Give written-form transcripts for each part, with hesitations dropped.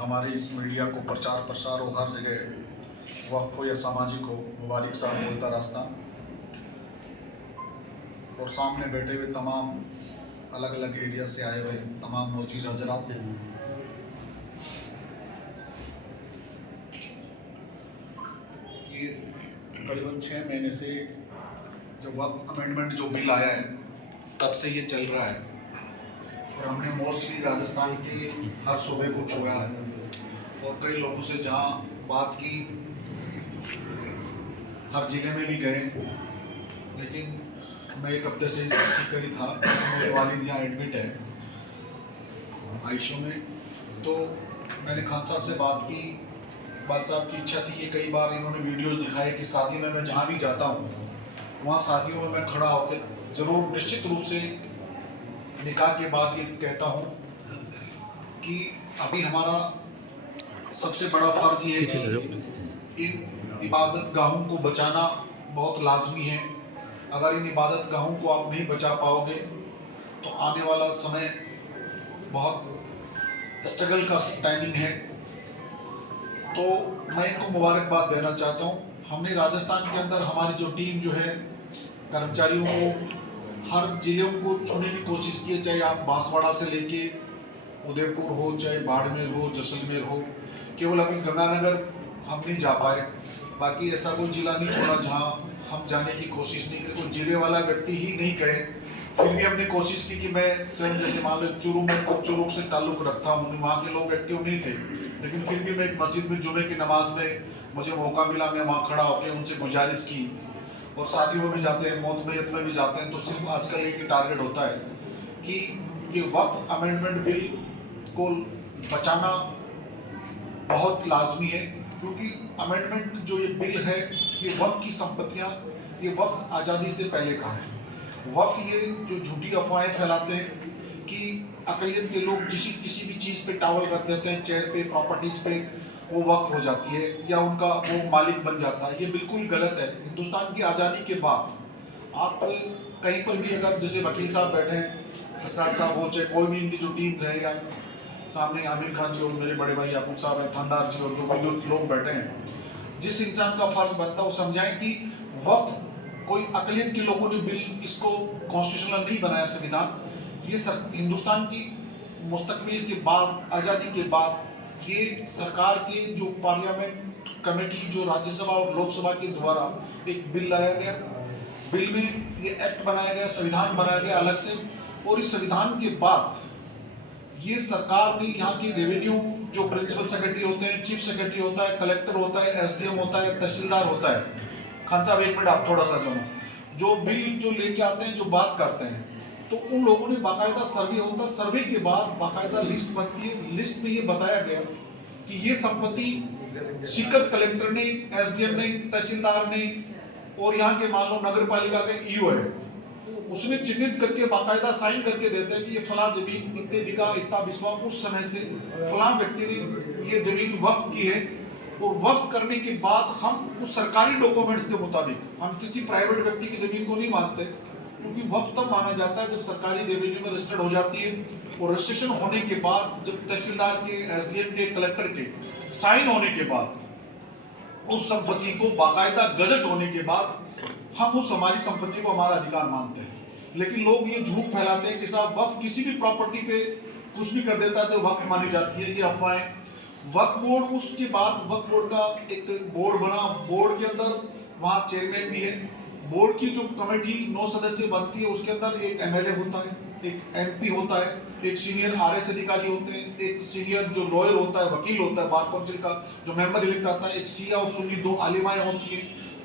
हमारे इस मीडिया को प्रचार प्रसार हो, हर जगह वक्फ हो या सामाजिक हो, मुबारक साहब बोलता रास्ता और सामने बैठे हुए तमाम अलग अलग एरिया से आए हुए तमाम मोजीज हजरात, ये करीबन 6 महीने से जब वक्फ अमेंडमेंट जो बिल आया है तब से ये चल रहा है और हमने मोस्टली राजस्थान के हर सूबे को छुआ है और कई लोगों से जहाँ बात की, हर जिले में भी गए। लेकिन मैं एक हफ्ते से सीकर ही था, मेरे वालिद यहाँ एडमिट है आईसीयू में, तो मैंने खान साहब से बात की। इकबाल साहब की इच्छा थी, ये कई बार इन्होंने वीडियोस दिखाए कि शादी में मैं जहाँ भी जाता हूँ वहाँ शादियों में मैं खड़ा होकर ज़रूर निश्चित रूप से निकाह के बाद ये कहता हूँ कि अभी हमारा सबसे बड़ा फर्ज ये है कि इन इबादत गाहों को बचाना बहुत लाजमी है। अगर इन इबादत गाहों को आप नहीं बचा पाओगे तो आने वाला समय बहुत स्ट्रगल का टाइमिंग है। तो मैं इनको मुबारकबाद देना चाहता हूँ। हमने राजस्थान के अंदर हमारी जो टीम जो है कर्मचारियों को हर जिलों को छूने की कोशिश की है, चाहे आप बांसवाड़ा से लेके उदयपुर हो, चाहे बाड़मेर हो, जैसलमेर हो। केवल अभी गंगानगर हम नहीं जा पाए, बाकी ऐसा कोई जिला नहीं छोड़ा जहां हम जाने की कोशिश नहीं की। कोई जिले वाला व्यक्ति ही नहीं कहे, फिर भी हमने कोशिश की कि मैं स्वयं, जैसे मान लो चूरू में, खुद चूरू से ताल्लुक़ रखता हूँ, वहाँ के लोग एक्टिव नहीं थे, लेकिन फिर भी मैं एक मस्जिद में जुमे की नमाज में मुझे मौका मिला, मैं वहाँ खड़ा होकर उनसे गुजारिश की। और शादियों में भी जाते हैं, मौत मैयत में भी जाते हैं, तो सिर्फ आजकल एक ही टारगेट होता है कि ये वक्फ अमेंडमेंट बिल को बचाना बहुत लाजमी है। क्योंकि अमेंडमेंट जो ये बिल है, ये वक्फ की संपत्तियाँ, ये वक्फ आज़ादी से पहले का है। वक्फ ये जो झूठी अफवाहें फैलाते हैं कि अक़लियत के लोग किसी भी चीज़ पे टावल रख देते हैं, चेयर पे, प्रॉपर्टीज़ पे, वो वक्फ हो जाती है या उनका वो मालिक बन जाता है। ये बिल्कुल गलत है। हिंदुस्तान की आज़ादी के बाद आप कहीं पर भी, अगर जैसे वकील साहब बैठे हैं, असरार साहब हो, चाहे कोई भी इनकी जो टीम है, या सामने आमिर खान जी और मेरे बड़े भाई याकूब साहब हैं, थानदार जी और जो भी लोग बैठे हैं, जिस इंसान का फ़र्ज बनता है वो समझाएं कि वक्फ कोई अक़लियत के लोगों ने बिल इसको कॉन्स्टिट्यूशनल नहीं बनाया संविधान। ये हिंदुस्तान की मुस्तक़बिल के बाद, आज़ादी के बाद, ये सरकार के जो पार्लियामेंट कमेटी, जो राज्यसभा और लोकसभा के द्वारा एक बिल लाया गया, बिल में ये एक्ट बनाया गया, संविधान बनाया गया अलग से। और इस संविधान के बाद ये सरकार ने यहाँ की रेवेन्यू, जो प्रिंसिपल सेक्रेटरी होते हैं, चीफ सेक्रेटरी होता है, कलेक्टर होता है, एसडीएम होता है, तहसीलदार होता है। खान साहब एक मिनट आप थोड़ा सा जो बिल जो लेके आते हैं, जो बात करते हैं, तो उन लोगों ने बाकायदा सर्वे होता है, सर्वे के बाद बाकायदा लिस्ट बनती है। लिस्ट में ये बताया गया कि ये संपत्ति सीकर कलेक्टर ने, एसडीएम ने, तहसीलदार ने और यहाँ के मान लो नगर पालिका के ईओ है, उसने चिन्हित करके बाकायदा साइन करके देते हैं कि ये फला जमीन इतने बिका, इतना बिस्वा, उस समय से फला व्यक्ति ने ये जमीन वक्फ की है। और वक्फ करने के बाद हम उस सरकारी डॉक्यूमेंट्स के मुताबिक हम किसी प्राइवेट व्यक्ति की जमीन को नहीं मानते, क्योंकि वक्फ तब माना जाता है जब सरकारी रेवेन्यू में रजिस्टर्ड हो जाती है। और रजिस्ट्रेशन होने के बाद, जब तहसीलदार के, एसडीएम के, कलेक्टर के साइन होने के बाद, उस संपत्ति को बाकायदा गजट होने के बाद हम उस हमारी संपत्ति को हमारा अधिकार मानते हैं। लेकिन लोग ये झूठ फैलाते हैं कि साहब वक्फ किसी भी प्रॉपर्टी पे कुछ भी कर देता है तो वक्फ मानी जाती है, ये अफवाहें। वक्फ बोर्ड, उसके बाद वक्फ बोर्ड का एक बोर्ड बना, बोर्ड के अंदर वहाँ चेयरमैन भी है। बोर्ड की जो कमेटी 9 सदस्य बनती है, उसके अंदर एक एमएलए होता है, एक एमपी होता है, एक सीनियर आरएस अधिकारी होते हैं, एक सीनियर जो लॉयर होता है, वकील होता है, बार काउंसिल का जो मेंबर इलेक्ट आता है, एक सिया और सुन्नी 2 आलिमाएं होती हैं,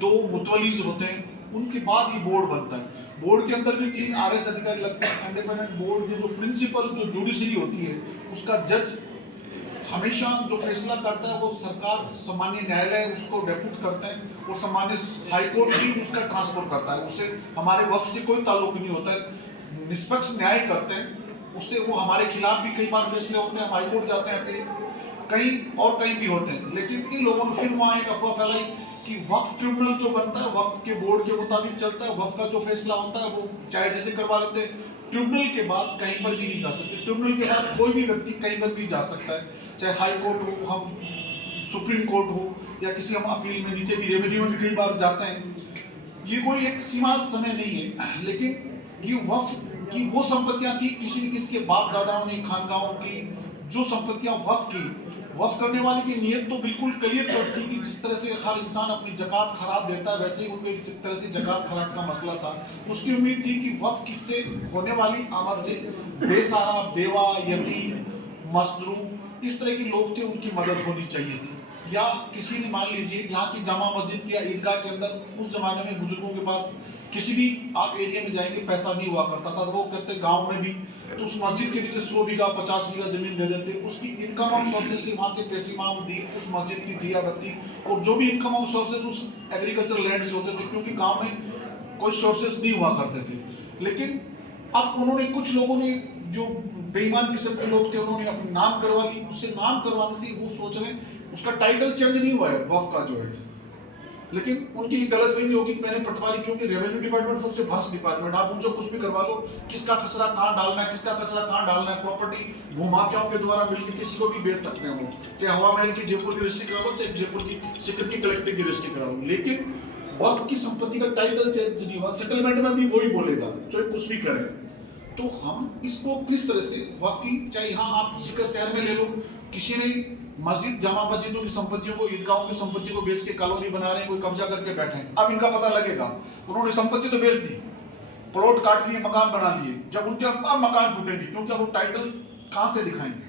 2 मुतवलीज होते हैं। उनके बाद ये बोर्ड बनता है। बोर्ड के अंदर भी 3 आरएस अधिकारी लगते हैं। इंडिपेंडेंट बोर्ड के जो प्रिंसिपल, जो जुडिशरी होती है, उसका जज हमेशा जो फैसला करता है वो सरकार, सामान्य न्यायालय उसको डेप्यूट करता है और सामान्य हाई कोर्ट भी उसका ट्रांसफर करता है। उससे हमारे वक्फ से कोई ताल्लुक नहीं होता है, निष्पक्ष न्याय करते हैं। उससे वो हमारे खिलाफ भी कई बार फैसले होते हैं, हम हाई कोर्ट जाते हैं, अपील कहीं और कहीं भी होते हैं। लेकिन इन लोगों ने फिर वहाँ एक अफवाह फैलाई कि वक्फ ट्रिब्यूनल जो बनता है वक्फ के बोर्ड के मुताबिक चलता है, वक्फ का जो फैसला होता है वो चाहे जैसे करवा लेते हैं। ट्रिब्यूनल के बाद कहीं पर भी नहीं जा सकते। ट्रिब्यूनल के बाद कोई भी व्यक्ति कहीं पर भी जा सकता है, चाहे हाई कोर्ट हो, हम सुप्रीम कोर्ट हो, या किसी हम अपील में नीचे भी रेवेन्यू में कई बार जाते हैं। ये कोई एक सीमा समय नहीं है, लेकिन ये वक्फ की वो संपत्तियां थी किसी न किसी के बाप दादाओं ने, खानगाहों की जो संपत्तियां वक्फ की, वक्फ करने वाले की नीयत तो बिल्कुल क्लियर कट थी कि जिस तरह से हर इंसान अपनी जकात खराज देता है, वैसे ही उनको एक तरह से जकात खराज का मसला था। उसकी उम्मीद थी कि वक्फ किससे होने वाली आमद से बेसहारा, बेवा, यतीम, मजदूर, इस तरह के लोग थे, उनकी मदद होनी चाहिए थी। या किसी ने, मान लीजिए यहाँ की जामा मस्जिद या ईदगाह के अंदर उस जमाने में बुजुर्गों के पास किसी भी आप एरिया में जाएंगे पैसा नहीं हुआ करता था, वो करते गांव में भी, तो उस मस्जिद के नीचे 100 बीघा 50 बीघा जमीन दे देते, उसकी इनकम ऑफ सोर्सेज से वहाँ के पैसे इमाम दी, उस मस्जिद की दिया बत्ती और जो भी इनकम ऑफ सोर्सेज उस एग्रीकल्चर लैंड से होते थे, क्योंकि गाँव में कोई सोर्सेज नहीं हुआ करते थे। लेकिन अब उन्होंने, कुछ लोगों ने, जो बेईमान किस्म के लोग थे, उन्होंने अपने नाम करवा ली। उससे नाम करवाने से वो सोच रहे उसका टाइटल चेंज नहीं हुआ है वक्फ का जो है, लेकिन उनकी गलतफहमी होगी मैंने पटवारी, क्योंकि रेवेन्यू डिपार्टमेंट सबसे भास्ट डिपार्टमेंट, आप उनसे कुछ भी करवा लो, किसका कचरा कहाँ डालना है, किसका कचरा कहाँ डालना है, प्रॉपर्टी भूमाफियाओं के द्वारा मिलकर किसी को भी बेच सकते हैं वो, चाहे हवा महल की जयपुर की रजिस्ट्री करा लो, चाहे जयपुर की सिक्योरिटी कलेक्टर की रजिस्ट्री करा लो, लेकिन वक्फ की संपत्ति का टाइटल चेंज नहीं हुआ। सेटलमेंट में भी वही बोलेगा, चाहे कुछ भी करें। तो हम इसको किस तरह से वक्फ की, चाहे यहाँ आप सीकर शहर में ले लो, किसी ने मस्जिद, जामा मस्जिदों की संपत्तियों को, ईदगाहों की संपत्ति को बेच के कॉलोनी बना रहे हैं, कोई कब्जा करके बैठे हैं। अब इनका पता लगेगा, उन्होंने संपत्ति तो बेच दी, प्लॉट काट लिए, मकान बना लिए, जब उनके अब मकान टूटेंगे, क्योंकि अब वो टाइटल कहां से दिखाएंगे,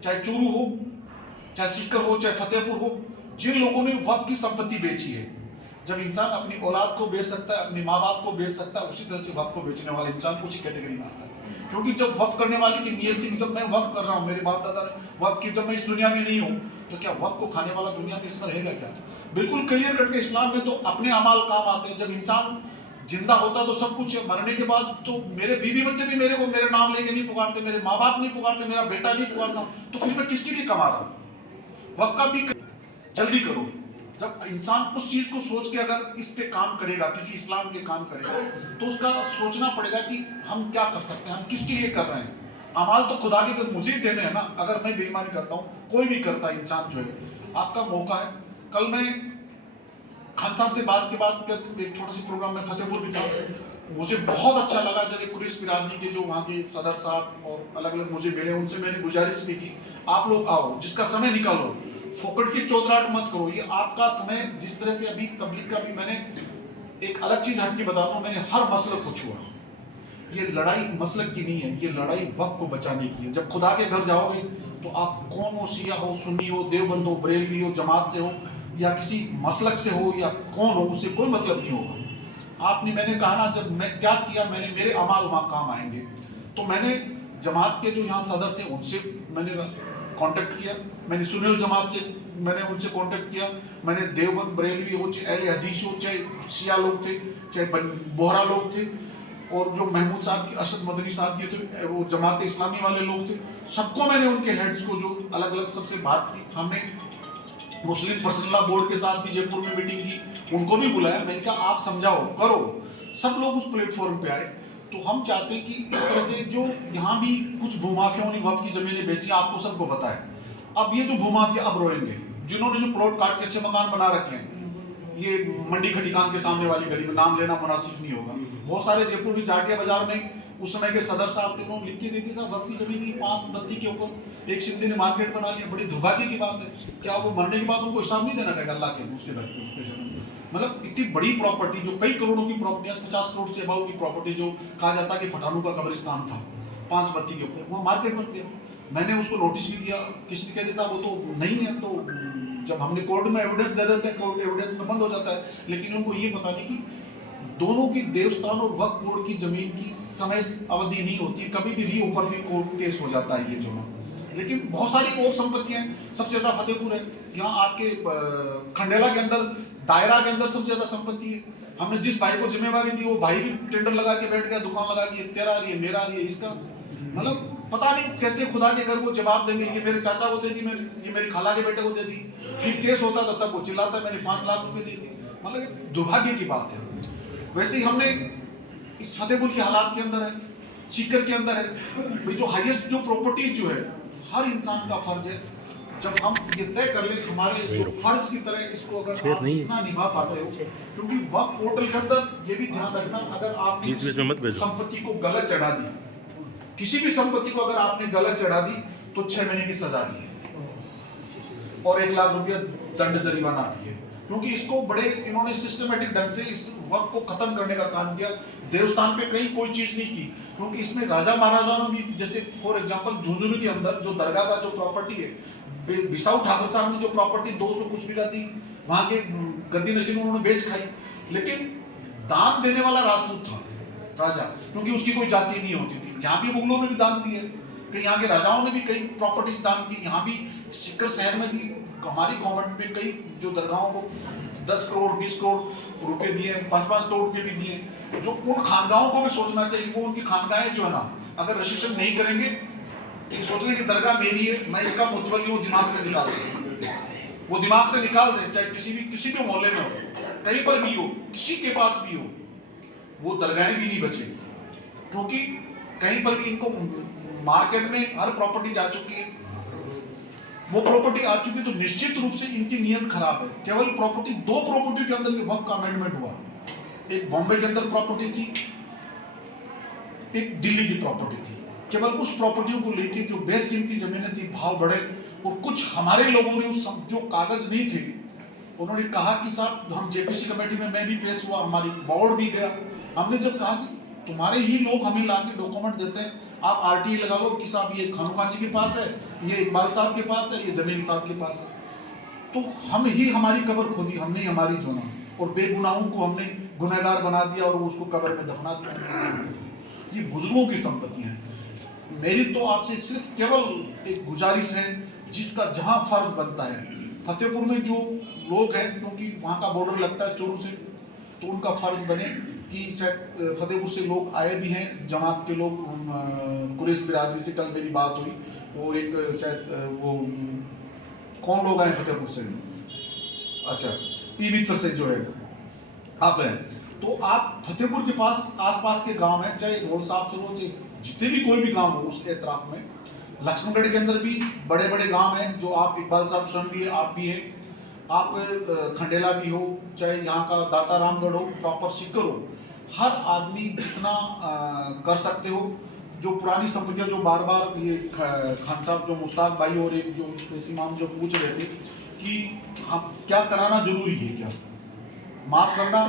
चाहे चूरू हो, चाहे सीकर हो, चाहे फतेहपुर हो, जिन लोगों ने वक्फ की संपत्ति बेची है। जब इंसान अपनी औलाद को बेच सकता है, अपने माँ बाप को बेच सकता है, उसी तरह से वक्फ को बेचने वाला इंसान उसी कैटेगरी में आता है। क्योंकि जब वक्फ करने वाले की नियत थी कि जब मैं वक्फ कर रहा हूँ, मेरे बाप दादा ने वक्फ की, जब मैं इस दुनिया में नहीं हूँ, तो क्या वक्फ को खाने वाला दुनिया में इसमें रहेगा क्या? बिल्कुल क्लियर करके इस्लाम में तो अपने अमाल काम आते हैं। जब इंसान जिंदा होता तो सब कुछ, मरने के बाद तो मेरे बीवी बच्चे भी मेरे को मेरे नाम लेके नहीं पुकारते, मेरे माँ बाप नहीं पुकारते, मेरा बेटा नहीं पुकारता, तो फिर मैं किसके लिए कमा रहा हूँ? वक्फ का भी जल्दी करो। जब इंसान उस चीज को सोच के अगर इस पे काम करेगा, किसी इस्लाम के काम करेगा, तो उसका सोचना पड़ेगा कि हम क्या कर सकते हैं, हम किसके लिए कर रहे हैं। अमाल तो खुदा के मुझे देने हैं ना। अगर मैं बेईमानी करता हूँ, कोई भी करता है इंसान जो है, आपका मौका है। कल मैं खान साहब से बात के बाद एक छोटे से प्रोग्राम में फतेहपुर भी था, मुझे बहुत अच्छा लगा जब एक कुरैश बिरादरी के जो वहाँ के सदर साहब और अलग अलग मुझे मिले, उनसे मैंने गुजारिश भी की, आप लोग आओ, जिसका समय निकालो, फोकट की चौधराहट मत करो, ये आपका समय। जिस तरह से अभी तबलीग का भी मैंने एक अलग चीज हटके बताता हूँ, मैंने हर मसलक को छुआ। ये लड़ाई मसलक की नहीं है, ये लड़ाई वक्त को बचाने की है। जब खुदा के घर जाओगे तो आप कौन हो, शिया हो, सुन्नी हो, देवबंद हो, बरेलवी हो, जमात से हो, या किसी मसलक से हो, या कौन हो, उससे कोई मतलब नहीं होगा। आपने, मैंने कहा ना, जब मैं क्या किया, मैंने मेरे अमाल वहाँ काम आएंगे। तो मैंने जमात के जो यहाँ सदर थे उनसे मैंने कांटेक्ट किया, मैंने सुनील जमात से मैंने उनसे कांटेक्ट किया, मैंने देवबंद बरेलवी हो, चाहे अहले हदीस हो, चाहे शिया लोग थे, चाहे बोहरा लोग थे, और जो महमूद साहब की, अशद मदनी साहब की थे, वो जमात इस्लामी वाले लोग थे, सबको मैंने उनके हेड्स को जो अलग अलग सबसे बात की। हमने मुस्लिम पर्सनल लॉ बोर्ड के साथ भी जयपुर में मीटिंग की, उनको भी बुलाया। मैंने कहा आप समझाओ, करो। सब लोग उस प्लेटफॉर्म पे आए। तो हम चाहते हैं कि इस तरह से जो यहाँ भी कुछ भूमाफियाओं ने वक्फ की जमीनें बेची, आपको सबको पता है। अब ये जो भूमाफिया अब रोएंगे, जिन्होंने जो प्लॉट काट के अच्छे मकान बना रखे हैं, ये मंडी खटीकान के सामने वाली गली में, नाम लेना मुनासिब नहीं होगा, बहुत सारे जयपुर में जाटिया बाजार में उस समय के सदर साहब थे, उन्होंने लिख के देखी साहब वक्फ की जमीन की 5 बत्ती के ऊपर एक सिंधी ने मार्केट बना लिया। बड़ी दुर्भाग्य की बात है। क्या वो मरने के बाद उनको हिसाब नहीं देना पड़ेगा अल्लाह के उसके घर पे, उसके जमीन? मतलब इतनी बड़ी प्रॉपर्टी जो कई करोड़ों की प्रॉपर्टी, 50 करोड़ से अबाव की प्रॉपर्टी, जो कहा जाता है कि पठानों का कब्रिस्तान था 5 बत्ती के ऊपर, वहाँ मार्केट बन गया। मैंने उसको नोटिस भी दिया, किसी ने कहते साहब वो तो नहीं है, तो जब हमने कोर्ट में एविडेंस दे देते हैं, कोर्ट एविडेंस में बंद हो जाता है। लेकिन उनको ये पता नहीं कि दोनों की, देवस्थान और वक्फ बोर्ड की जमीन की समय अवधि नहीं होती, कभी भी रीओपन भी कोर्ट केस हो जाता है ये दोनों। लेकिन बहुत सारी और संपत्तियां हैं, सबसे ज्यादा फतेहपुर है। यहाँ आपके खंडेला के अंदर, दायरा के अंदर सबसे ज्यादा संपत्ति है। हमने जिस भाई को जिम्मेवारी दी, वो भाई भी टेंडर लगा के बैठ गया, दुकान लगा के, तेरा ये मेरा ये इसका। मतलब पता नहीं कैसे खुदा के घर को जवाब देंगे, ये मेरे चाचा को दे दी मैंने, ये मेरी खाला के बेटे को दे दी। फिर केस होता तो तब वो चिल्लाता मैंने 5 लाख रुपए दे दिए। मतलब दुर्भाग्य की बात है। वैसे ही हमने इस फतेहपुर के हालात के अंदर है, सीकर के अंदर है भाई, जो हाईएस्ट जो प्रॉपर्टी जो है, हर इंसान का फर्ज है जब हम ये तय कर ले हमारे जो फर्ज की तरह इसको अगर आप इतना निभा पाते हो, क्योंकि वक्त पोर्टल के अंदर ये भी ध्यान रखना, अगर आपने संपत्ति को गलत चढ़ा दी, किसी भी संपत्ति को अगर आपने गलत चढ़ा दी तो 6 महीने की सजा भी है और 1 लाख रुपया दंड जरिमाना भी है, क्योंकि इसको बड़े इन्होंने सिस्टमेटिक ढंग से इस वक्त को खत्म करने का काम किया। देवस्थान पे कहीं कोई चीज नहीं की, क्योंकि इसमें राजा महाराजाओं ने भी, जैसे फॉर एग्जांपल झुंझुनू के अंदर जो दरगाह का जो प्रॉपर्टी है, बिसाऊ ठाकुर साहब ने जो प्रॉपर्टी 200 कुछ बीघा थी वहां के गद्दी नशीन उन्होंने बेच खाई, लेकिन दान देने वाला राजपूत था राजा, क्योंकि उसकी कोई जाति नहीं होती थी। यहाँ भी मुगलों ने भी दान दिए, फिर यहाँ के राजाओं ने भी कई प्रॉपर्टीज दान की। यहाँ भी सीकर शहर में भी हमारी गवर्नमेंट में कई जो दरगाहों को 10 करोड़ 20 करोड़ रुपए दिए, 5-5 करोड़ रुपए भी दिए। जो उन खानगाहों को भी सोचना चाहिए, वो उनकी खानगाहें जो है ना, अगर रजिस्ट्रेशन नहीं करेंगे, ये सोचने की दरगाह मेरी है, मैं इसका मुतवल्ली हूँ, दिमाग से निकाल दें, वो दिमाग से निकाल दें, चाहे किसी भी मोहल्ले में हो, कहीं पर भी हो, किसी के पास भी हो, वो दरगाहें भी नहीं बचेगी, क्योंकि कहीं पर भी इनको मार्केट में हर प्रॉपर्टी जा चुकी है, वो प्रॉपर्टी आ चुकी, तो निश्चित रूप से इनकी नीयत खराब है। केवल प्रॉपर्टी 2 प्रॉपर्टी के अंदर वक्त का अमेंडमेंट हुआ, एक बॉम्बे के अंदर प्रॉपर्टी थी, एक दिल्ली की प्रॉपर्टी थी। केवल उस प्रॉपर्टियों को लेके जो बेशकीमती जमीनें थी, भाव बढ़े, और कुछ हमारे लोगों ने उस जो कागज नहीं थे, उन्होंने कहा कि साहब हम जेपीसी कमेटी में मैं भी पेश हुआ, हमारी बोर्ड भी गया, हमने जब कहा कि तुम्हारे ही लोग हमें लाके डॉक्यूमेंट देते हैं, आप आरटीआई लगा लो कि साहब ये खानों जी के पास है, ये इकबाल साहब के पास है, ये जमील साहब के पास है, तो हम ही हमारी कब्र खोदी, हमने हमारी जोना, और बेगुनाहों को हमने गुनहगार बना दिया और उसको कब्र में दफना दिया। ये बुजुर्गों की संपत्ति है। मेरी तो आपसे सिर्फ केवल एक गुजारिश है, जिसका जहां फर्ज बनता है, फतेहपुर में जो लोग हैं, क्योंकि वहां का बॉर्डर लगता है चोरू से, तो उनका फर्ज बने कि शायद फतेहपुर से लोग आए भी हैं, जमात के लोग, कुरैश बिरादरी से कल मेरी बात हुई, और एक शायद वो कौन लोग आए फतेहपुर से, अच्छा पीबितर से जो है आप हैं, तो आप फतेहपुर के पास आसपास के गांव हैं, चाहे रोल साहब चलो, जितने भी कोई भी गांव हो उस एतराफ में, लक्ष्मणगढ़ के अंदर भी बड़े बड़े गांव हैं, जो आप इकबाल साहब स्वयं भी है, आप भी हैं, आप खंडेला भी हो, चाहे यहाँ का दाता रामगढ़ हो, प्रॉपर सीकर हो, हर आदमी जितना कर सकते हो, जो पुरानी संपत्तियां, जो बार बार ये खान साहब जो मुश्ताक भाई और एक जो इमाम जो पूछ रहे थे कि हम क्या कराना जरूरी है, क्या माफ करना